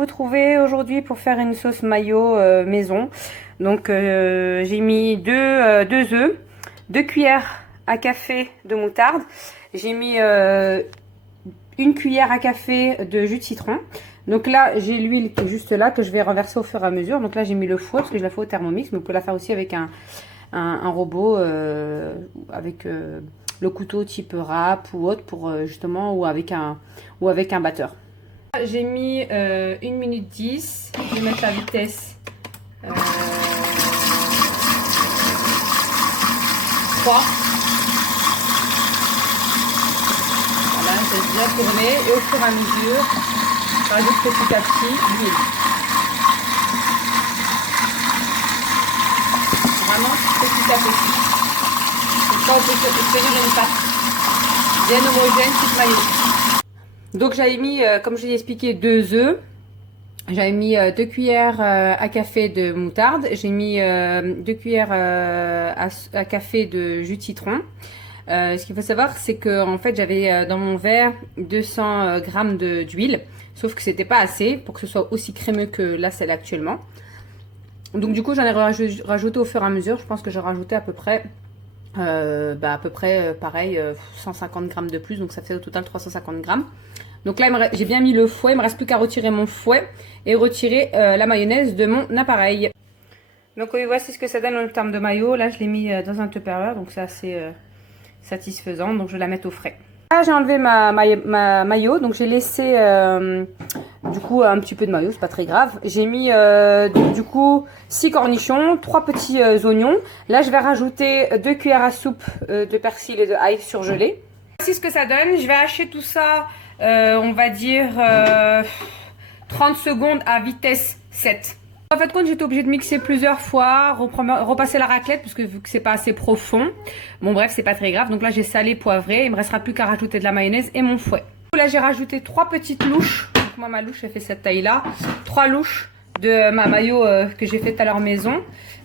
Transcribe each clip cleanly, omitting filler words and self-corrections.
vous trouver aujourd'hui pour faire une sauce mayo maison. Donc j'ai mis deux œufs, 2 cuillères à café de moutarde. J'ai mis une cuillère à café de jus de citron. Donc là, j'ai l'huile qui est juste là, que je vais renverser au fur et à mesure. Donc là, j'ai mis le fouet, parce que je la fais au Thermomix. Mais vous pouvez la faire aussi avec un robot, avec le couteau type râpe ou autre, pour justement, ou avec un batteur. J'ai mis 1 minute 10. Je vais mettre la vitesse 3. Voilà, j'ai bien tourné et au fur et à mesure, je rajoute petit à petit l'huile. Vraiment petit à petit. Comme ça, on peut obtenir une pâte bien homogène, type mayo. Donc j'avais mis, comme je l'ai expliqué, 2 œufs. J'avais mis 2 cuillères à café de moutarde. J'ai mis 2 cuillères à café de jus de citron. Ce qu'il faut savoir, c'est que en fait, j'avais dans mon verre 200 grammes d'huile. Sauf que c'était pas assez pour que ce soit aussi crémeux que là, c'est actuellement. Donc du coup, j'en ai rajouté au fur et à mesure. Je pense que j'ai rajouté à peu près pareil, 150 grammes de plus. Donc ça fait au total 350 grammes. Donc là, j'ai bien mis le fouet. Il me reste plus qu'à retirer mon fouet et retirer la mayonnaise de mon appareil. Donc oui, voici ce que ça donne en termes de mayo. Là, je l'ai mis dans un Tupperware, donc c'est assez satisfaisant. Donc je vais la mettre au frais. Là, j'ai enlevé ma mayo. Donc j'ai laissé du coup un petit peu de mayo, c'est pas très grave. J'ai mis du coup 6 cornichons, 3 petits oignons. Là, je vais rajouter 2 cuillères à soupe de persil et de ail surgelé. Voici ce que ça donne. Je vais hacher tout ça. On va dire 30 secondes à vitesse 7. En fait, quand j'étais obligée de mixer plusieurs fois, repasser la raclette parce que vu que c'est pas assez profond. Bon bref, c'est pas très grave. Donc là, j'ai salé, poivré. Il me restera plus qu'à rajouter de la mayonnaise et mon fouet. Là, j'ai rajouté 3 petites louches. Donc moi, ma louche, elle fait cette taille-là. 3 louches de ma mayo que j'ai fait tout à l'heure maison.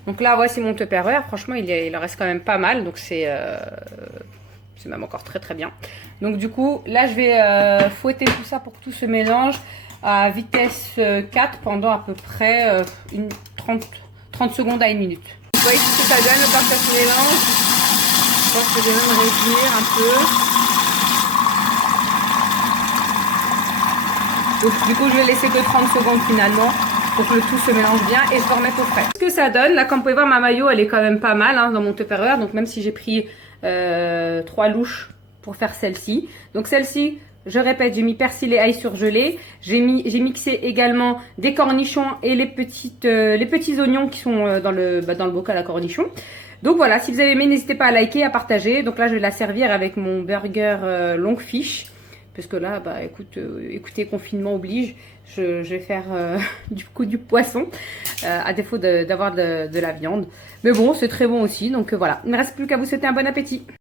Donc là, voici mon Tupperware. Franchement, il en reste quand même pas mal. Donc c'est même encore très très bien. Donc du coup, là je vais fouetter tout ça pour que tout se mélange à vitesse 4 pendant à peu près 30 secondes à 1 minute. Vous voyez ce que ça donne le temps que ça se mélange. Je pense que je vais même réduire un peu. Donc du coup, je vais laisser que 30 secondes finalement pour que le tout se mélange bien et je vais remettre au frais. Ce que ça donne, là comme vous pouvez voir, ma mayo elle est quand même pas mal dans mon Tupperware. Donc même si j'ai pris 3 louches pour faire celle-ci. Donc celle-ci, je répète, j'ai mis persil et ail surgelé. J'ai mixé également des cornichons et les petits oignons qui sont dans le bocal à cornichons. Donc voilà, si vous avez aimé, n'hésitez pas à liker, à partager. Donc là, je vais la servir avec mon burger longue fiche. Parce que là, écoutez, confinement oblige. Je vais faire du poisson, à défaut d'avoir de la viande. Mais bon, c'est très bon aussi. Donc voilà, il ne me reste plus qu'à vous souhaiter un bon appétit.